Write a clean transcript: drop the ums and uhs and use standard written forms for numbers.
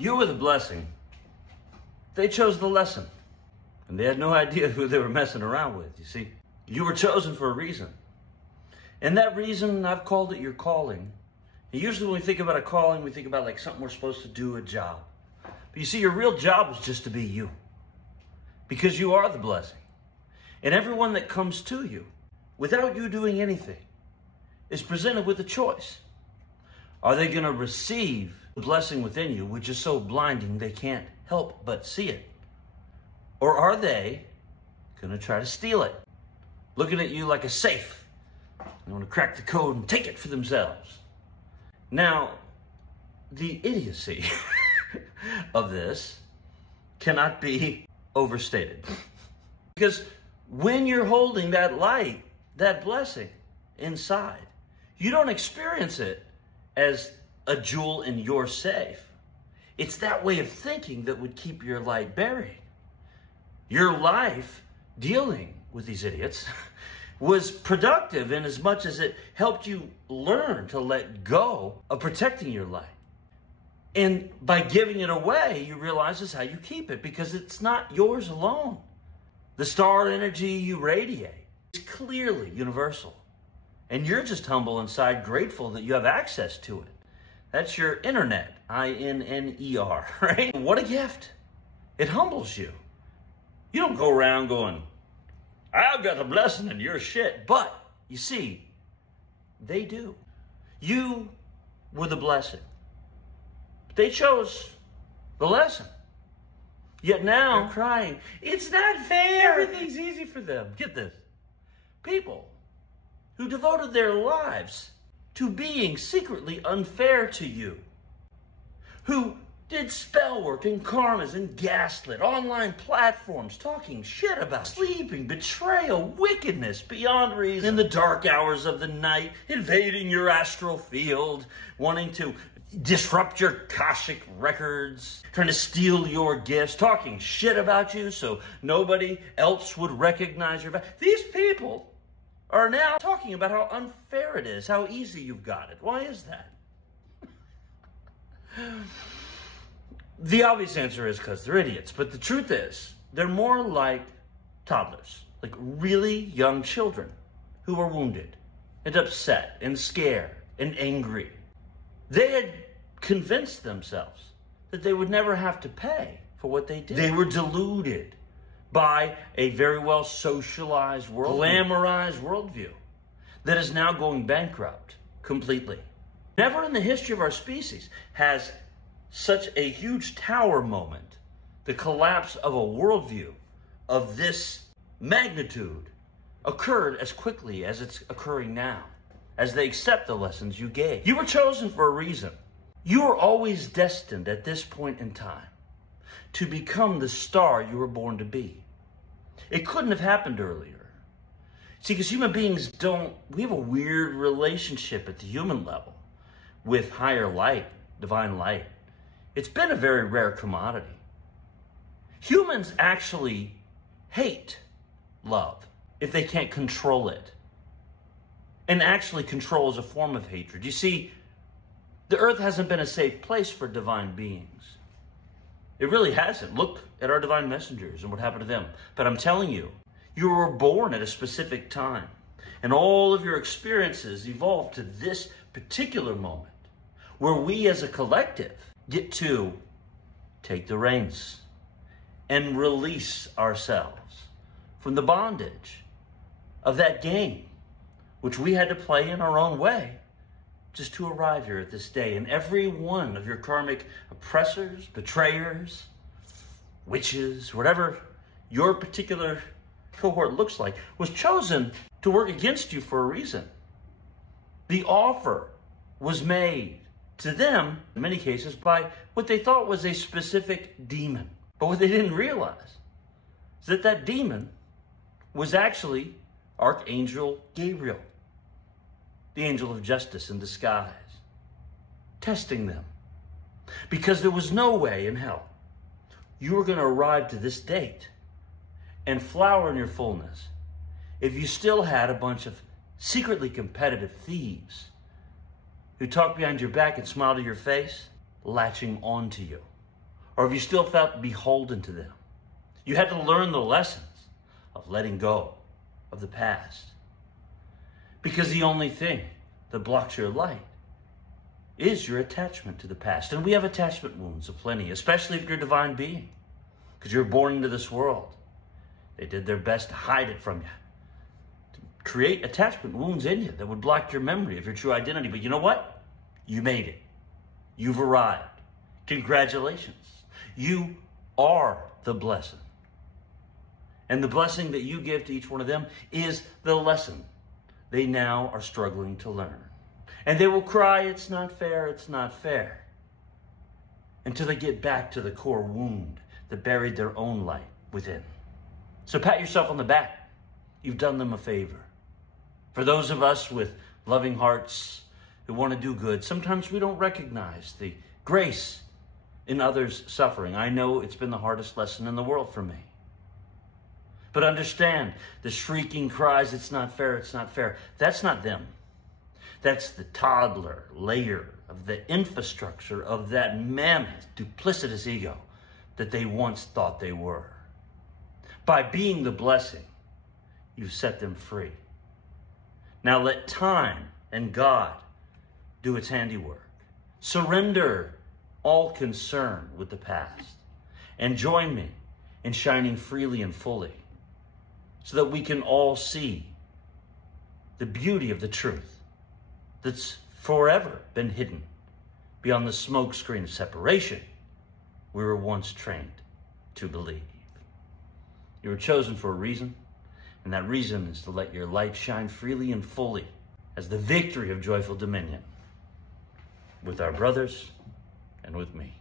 You were the blessing. They chose the lesson. And they had no idea who they were messing around with, you see. You were chosen for a reason. And that reason, I've called it your calling. And usually when we think about a calling, we think about like something we're supposed to do, a job. But you see, your real job is just to be you. Because you are the blessing. And everyone that comes to you, without you doing anything, is presented with a choice. Are they going to receive the blessing within you, which is so blinding they can't help but see it? Or are they going to try to steal it, looking at you like a safe? They want to crack the code and take it for themselves. Now, the idiocy of this cannot be overstated. Because when you're holding that light, that blessing inside, you don't experience it as a jewel in your safe. It's that way of thinking that would keep your light buried. Your life dealing with these idiots was productive in as much as it helped you learn to let go of protecting your light. And by giving it away, you realize is how you keep it, because it's not yours alone. The star energy you radiate is clearly universal. And you're just humble inside, grateful that you have access to it. That's your internet, I-N-N-E-R, right? What a gift. It humbles you. You don't go around going, I've got a blessing and you're shit. But, you see, they do. You were the blessing. They chose the lesson. Yet now, they're crying, it's not fair. Everything's easy for them. Get this. People who devoted their lives to being secretly unfair to you, who did spell work and karmas and gaslit, online platforms, talking shit about sleeping, betrayal, wickedness beyond reason, in the dark hours of the night, invading your astral field, wanting to disrupt your Akashic records, trying to steal your gifts, talking shit about you so nobody else would recognize your value. These people are now talking about how unfair it is, how easy you've got it. Why is that? The obvious answer is because they're idiots. But the truth is, they're more like toddlers, like really young children who are wounded and upset and scared and angry. They had convinced themselves that they would never have to pay for what they did. They were deluded by a very well socialized glamorized worldview that is now going bankrupt completely. Never in the history of our species has such a huge tower moment, the collapse of a worldview of this magnitude, occurred as quickly as it's occurring now, as they accept the lessons you gave. You were chosen for a reason. You were always destined at this point in time to become the star you were born to be. It couldn't have happened earlier. See, because human beings we have a weird relationship at the human level with higher light, divine light. It's been a very rare commodity. Humans actually hate love if they can't control it. And actually control is a form of hatred. You see, the earth hasn't been a safe place for divine beings. It really hasn't. Look at our divine messengers and what happened to them. But I'm telling you, you were born at a specific time. And all of your experiences evolved to this particular moment where we as a collective get to take the reins and release ourselves from the bondage of that game, which we had to play in our own way just to arrive here at this day. And every one of your karmic oppressors, betrayers, witches, whatever your particular cohort looks like, was chosen to work against you for a reason. The offer was made to them, in many cases, by what they thought was a specific demon. But what they didn't realize is that that demon was actually Archangel Gabriel, the angel of justice in disguise, testing them. Because there was no way in hell you were going to arrive to this date and flower in your fullness if you still had a bunch of secretly competitive thieves who talked behind your back and smiled to your face, latching onto you. Or have you still felt beholden to them? You had to learn the lessons of letting go of the past. Because the only thing that blocks your light is your attachment to the past. And we have attachment wounds aplenty, especially if you're a divine being. Because you're born into this world. They did their best to hide it from you. To create attachment wounds in you that would block your memory of your true identity. But you know what? You made it. You've arrived. Congratulations. You are the blessing. And the blessing that you give to each one of them is the lesson they now are struggling to learn. And they will cry, it's not fair, it's not fair, until they get back to the core wound that buried their own light within. So pat yourself on the back. You've done them a favor. For those of us with loving hearts who want to do good, sometimes we don't recognize the grace in others' suffering. I know it's been the hardest lesson in the world for me. But understand, the shrieking cries, it's not fair, it's not fair. That's not them. That's the toddler layer of the infrastructure of that mammoth, duplicitous ego that they once thought they were. By being the blessing, you've set them free. Now let time and God do its handiwork. Surrender all concern with the past and join me in shining freely and fully so that we can all see the beauty of the truth that's forever been hidden beyond the smoke screen of separation we were once trained to believe. You were chosen for a reason, and that reason is to let your light shine freely and fully as the victory of joyful dominion with our brothers and with me.